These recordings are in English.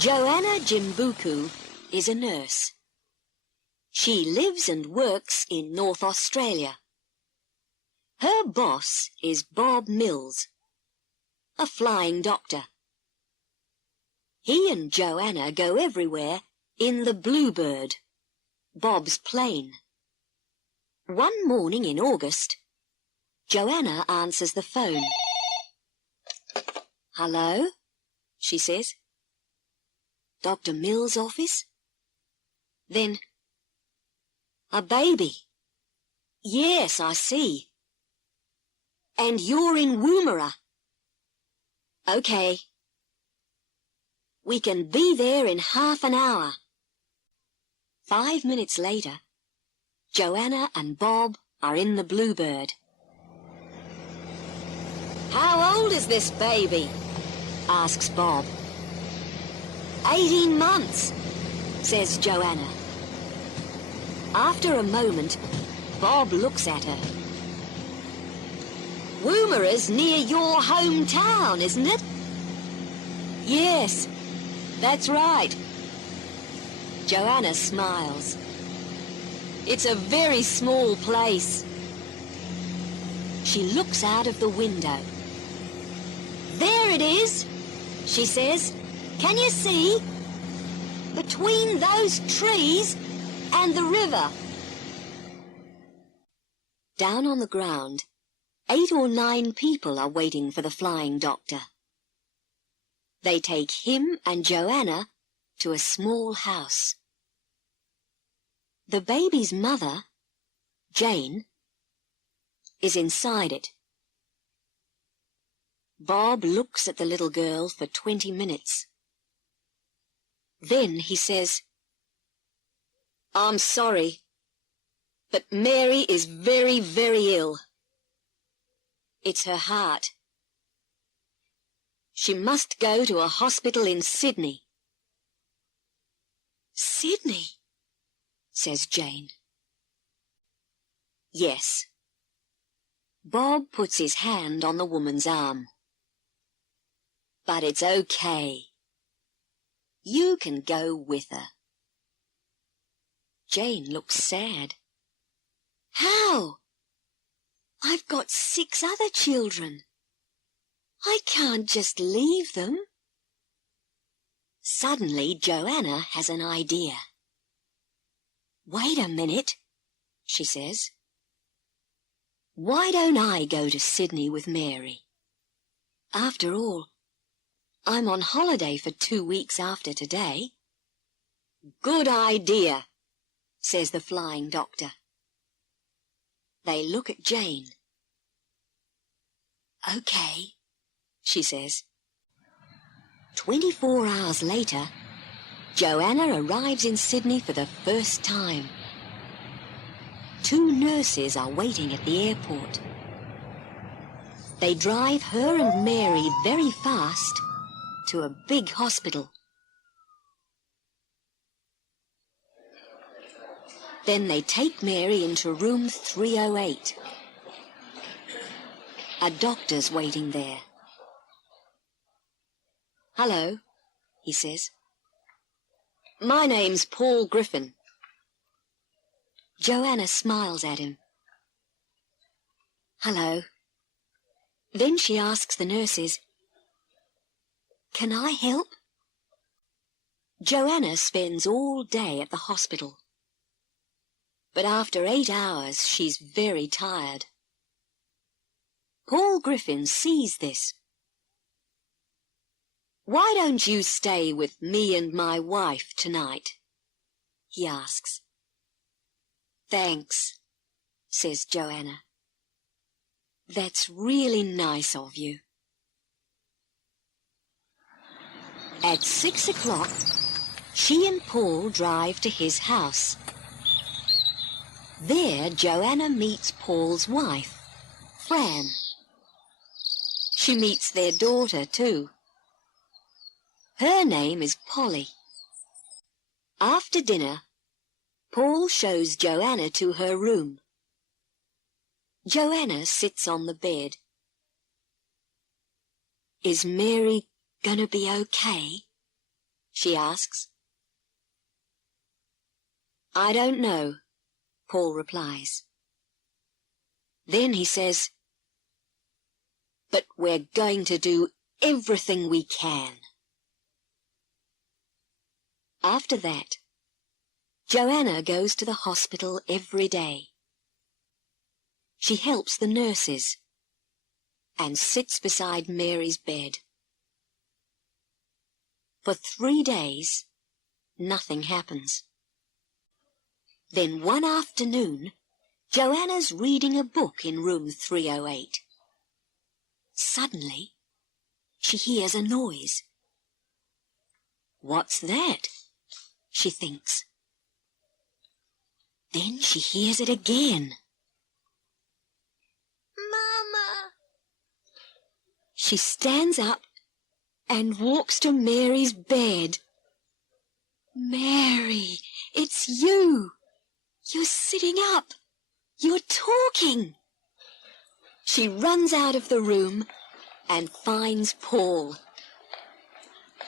Joanna Jimbuku is a nurse. She lives and works in North Australia. Her boss is Bob Mills, a flying doctor. He and Joanna go everywhere in the Bluebird, Bob's plane. One morning in August, Joanna answers the phone. "Hello?" she says. "Dr. Mills' office?" Then, "A baby. Yes, I see. And you're in Woomera. OK. We can be there in half an hour." 5 minutes later, Joanna and Bob are in the Bluebird. "How old is this baby?" asks Bob. 18 months, says Joanna. After a moment, Bob looks at her. "Woomera's near your hometown, isn't it?" "Yes, that's right." Joanna smiles. "It's a very small place." She looks out of the window. "There it is," she says. "Can you see? Between those trees and the river." Down on the ground, 8 or 9 people are waiting for the flying doctor. They take him and Joanna to a small house. The baby's mother, Jane, is inside it. Bob looks at the little girl for 20 minutes. Then he says, "I'm sorry, but Mary is very, very ill. It's her heart. She must go to a hospital in Sydney." "Sydney?" says Jane. "Yes." Bob puts his hand on the woman's arm. "But it's okay. You can go with her." Jane looks sad. "How? I've got 6 other children. I can't just leave them." Suddenly, Joanna has an idea. "Wait a minute," she says. "Why don't I go to Sydney with Mary? After all, I'm on holiday for 2 weeks after today." "Good idea," says the flying doctor. They look at Jane. "OK," she says. 24 hours later, Joanna arrives in Sydney for the first time. 2 nurses are waiting at the airport. They drive her and Mary very fast to a big hospital. Then they take Mary into room 308. A doctor's waiting there. "Hello," he says. "My name's Paul Griffin." Joanna smiles at him. "Hello." Then she asks the nurses, "Can I help?" Joanna spends all day at the hospital. But after 8 hours, she's very tired. Paul Griffin sees this. "Why don't you stay with me and my wife tonight?" he asks. "Thanks," says Joanna. "That's really nice of you." At 6 o'clock, she and Paul drive to his house. There, Joanna meets Paul's wife, Fran. She meets their daughter too. Her name is Polly. After dinner, Paul shows Joanna to her room. Joanna sits on the bed. "Is Mary gonna be okay?" she asks. I don't know, Paul replies. Then he says, but we're going to do everything we can. After that, Joanna goes to the hospital every day. She helps the nurses and sits beside Mary's bed. For 3 days, nothing happens. Then one afternoon, Joanna's reading a book in room 308. Suddenly, she hears a noise. What's that? She thinks. Then she hears it again. Mama! She stands up and walks to Mary's bed. Mary, it's you! You're sitting up. You're talking. She runs out of the room and finds Paul.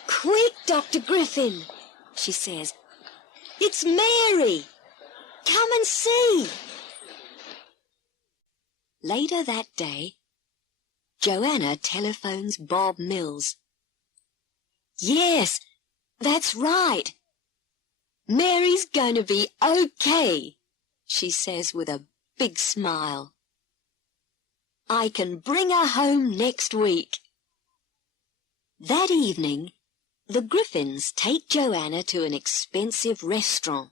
Quick, Dr. Griffin, she says. It's Mary. Come and see. Later that day, Joanna telephones Bob Mills. Yes, that's right. Mary's going to be okay, she says with a big smile. I can bring her home next week. That evening, the Griffins take Joanna to an expensive restaurant.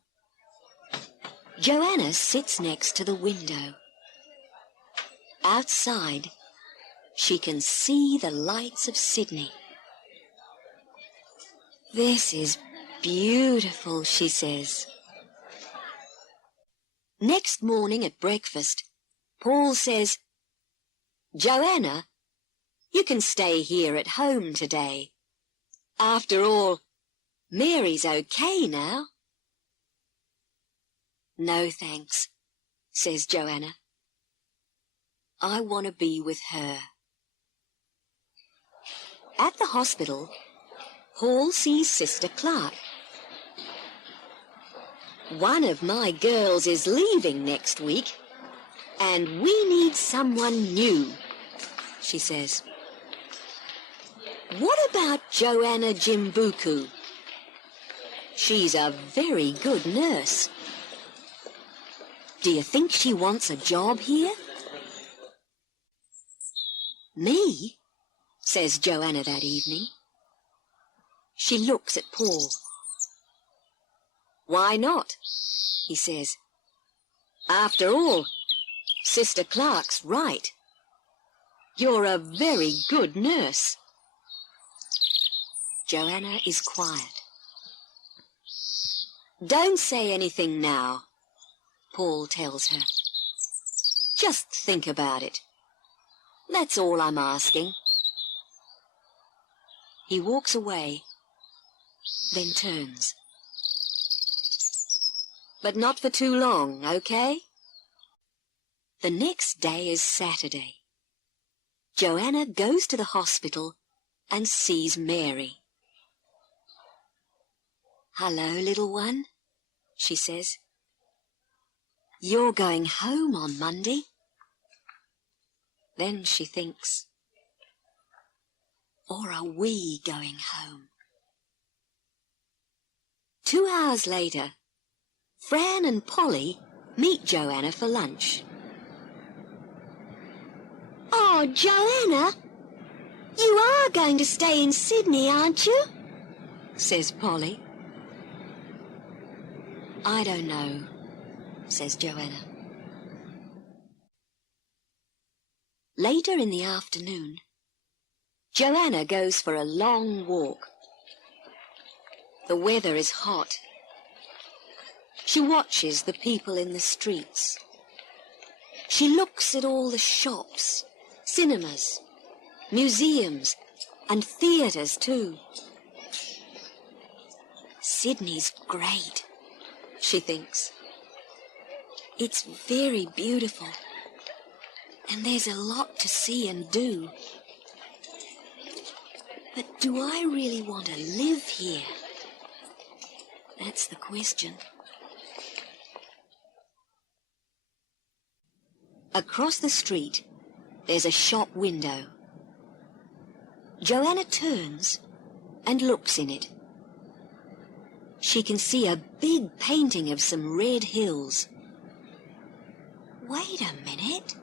Joanna sits next to the window. Outside, she can see the lights of Sydney. This is beautiful, she says. Next morning at breakfast, Paul says, Joanna, you can stay here at home today. After all, Mary's okay now. No thanks, says Joanna. I want to be with her. At the hospital, Paul sees Sister Clark. One of my girls is leaving next week, and we need someone new, she says. What about Joanna Jimbuku? She's a very good nurse. Do you think she wants a job here? Me? Says Joanna that evening. She looks at Paul. Why not? He says. After all, Sister Clark's right. You're a very good nurse. Joanna is quiet. Don't say anything now, Paul tells her. Just think about it. That's all I'm asking. He walks away, then turns. But not for too long, okay? The next day is Saturday. Joanna goes to the hospital and sees Mary. Hello, little one, she says. You're going home on Monday. Then she thinks, or are we going home? 2 hours later, Fran and Polly meet Joanna for lunch. Oh, Joanna, you are going to stay in Sydney, aren't you? Says Polly. I don't know, says Joanna. Later in the afternoon, Joanna goes for a long walk. The weather is hot. She watches the people in the streets. She looks at all the shops, cinemas, museums, and theatres too. Sydney's great, she thinks. It's very beautiful, and there's a lot to see and do. But do I really want to live here? That's the question. Across the street, there's a shop window. Joanna turns and looks in it. She can see a big painting of some red hills. Wait a minute,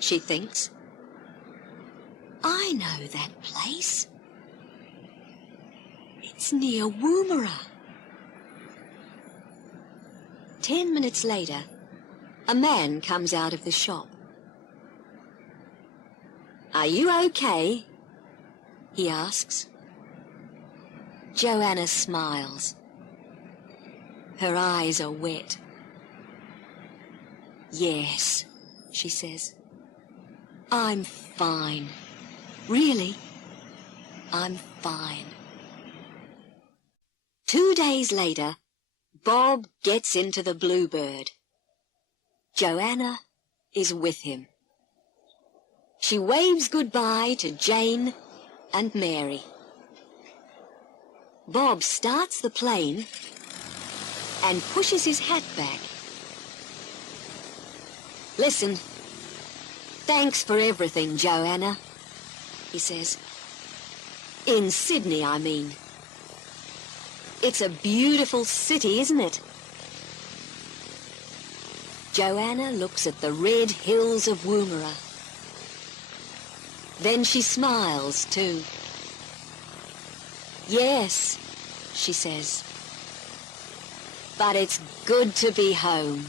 she thinks. I know that place. It's near Woomera. 10 minutes later, a man comes out of the shop. "Are you okay?" he asks. Joanna smiles. Her eyes are wet. "Yes," she says. "I'm fine. Really, I'm fine." 2 days later, Bob gets into the Bluebird. Joanna is with him. She waves goodbye to Jane and Mary. Bob starts the plane and pushes his hat back. "Listen, thanks for everything, Joanna," he says. "In Sydney, I mean. It's a beautiful city, isn't it?" Joanna looks at the red hills of Woomera. Then she smiles too. "Yes," she says, "but it's good to be home."